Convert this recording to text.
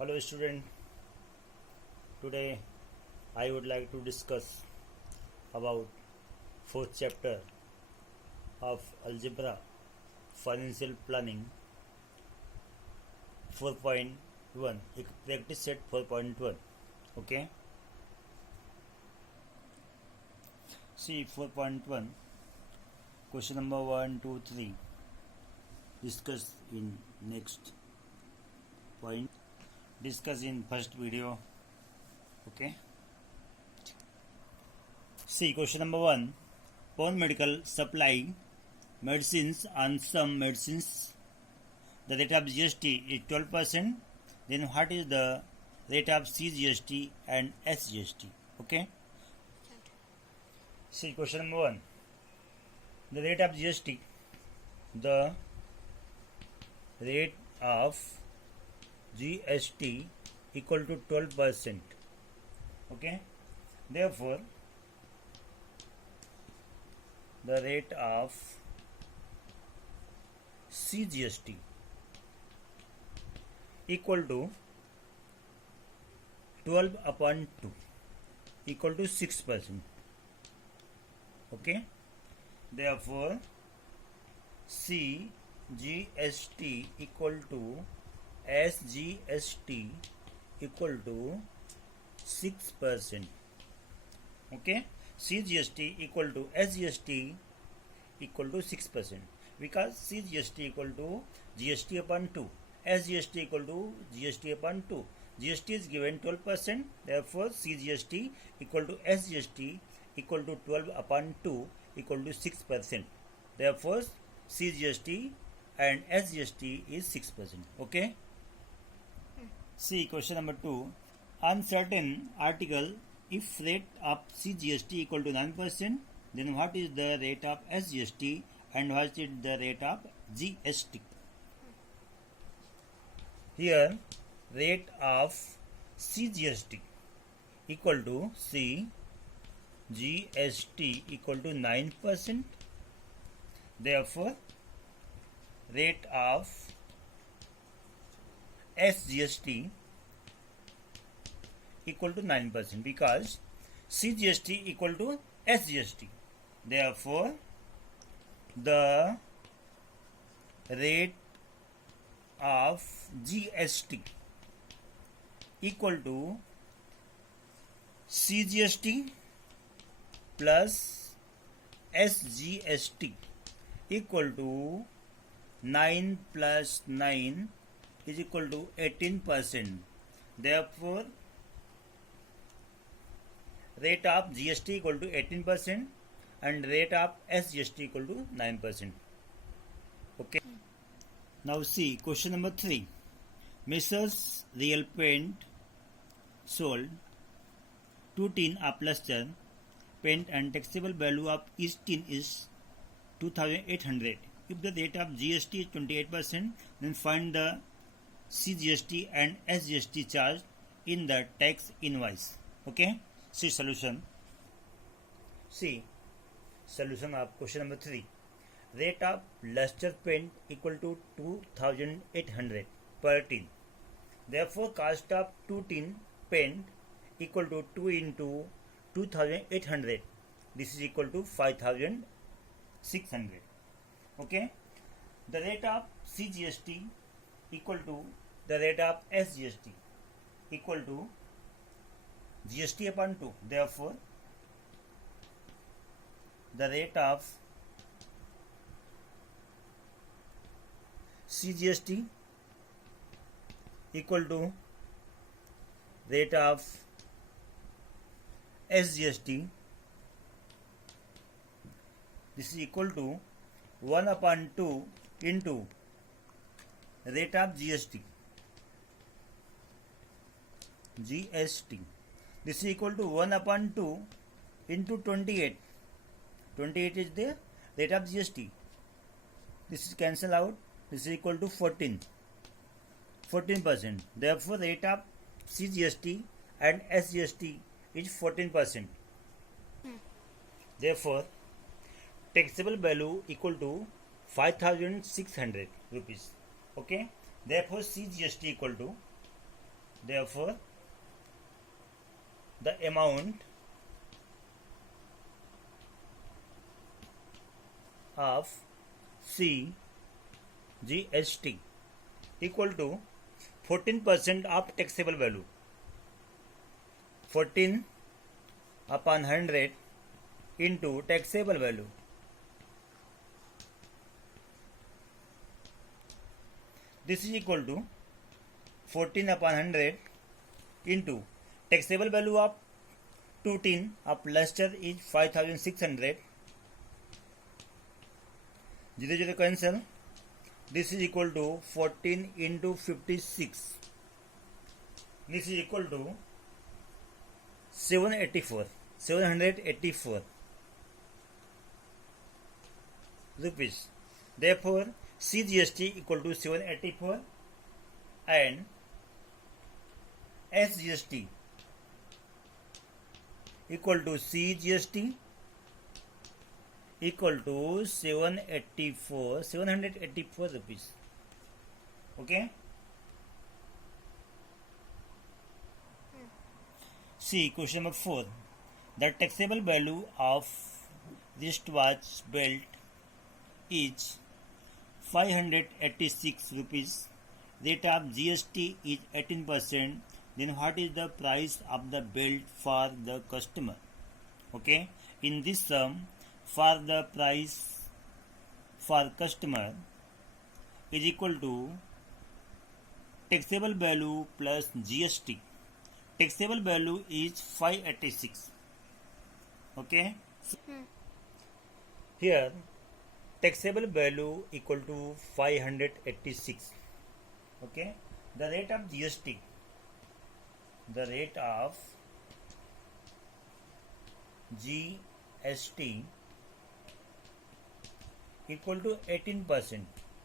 Hello student, today I would like to discuss about fourth chapter of Algebra Financial Planning 4.1 एक practice set 4.1. Okay, see 4.1 question number 1, 2, 3 discuss in next point, discuss in first video. Okay, see question number 1, Pond Medical supply medicines and some medicines the rate of GST is 12%, then what is the rate of CGST and SGST? Okay, see question number 1, the rate of GST, the rate of GST equal to 12%. Okay, therefore the rate of CGST equal to 12 upon 2 equal to 6%. Okay, therefore CGST equal to SGST equal to 6%. Okay, CGST equal to SGST equal to 6% because CGST equal to GST upon 2, SGST equal to GST upon 2. GST is given 12%, therefore CGST equal to SGST equal to 12 upon 2 equal to 6%. Therefore CGST and SGST is 6%. Okay. See question number 2. On certain article, if rate of CGST equal to 9%, then what is the rate of SGST and what is the rate of GST? Here, rate of CGST equal to CGST equal to 9%. Therefore, rate of SGST equal to 9% because CGST equal to SGST. Therefore, the rate of GST equal to CGST plus SGST equal to 9 plus 9 is equal to 18%. Therefore, rate of GST equal to 18% and rate of SGST equal to 9%. Okay. Now see question number 3. Messrs Real Paint sold 2 tin of luster paint and taxable value of each tin is 2,800. If the rate of GST is 28%, then find the CGST and SGST charge in the tax invoice. Okay. See solution. See solution of question number 3. Rate of luster paint equal to 2,800 per tin. Therefore, cost of 2 tin paint equal to 2 into 2,800. This is equal to 5,600. Okay. The rate of CGST equal to the rate of SGST equal to GST upon 2. Therefore, the rate of CGST equal to rate of SGST. This is equal to 1 upon 2 into rate of GST. This is equal to 1 upon 2 into 28. 28 is the rate of GST. This is cancel out. This is equal to 14%. Therefore, rate of CGST and SGST is 14%. Therefore, taxable value equal to 5,600 rupees. Okay. Therefore, CGST equal to Therefore, the amount of CGST equal to 14% of taxable value. 14 upon 100 into taxable value. This is equal to 14 upon 100 into taxable value of 2 tin of luster is 5600. 0 cancel. This is equal to 14 into 56. This is equal to 784 rupees. Therefore, CGST equal to 784 and SGST equal to CGST equal to 784 rupees. Okay. See question number 4. The taxable value of wristwatch belt is 586 rupees. Rate of GST is 18%. Then what is the price of the belt for the customer? Okay. In this sum, for the price for customer is equal to taxable value plus GST. Taxable value is 586. Okay. Here taxable value equal to 586. Okay. The rate of GST. The rate of GST equal to 18%.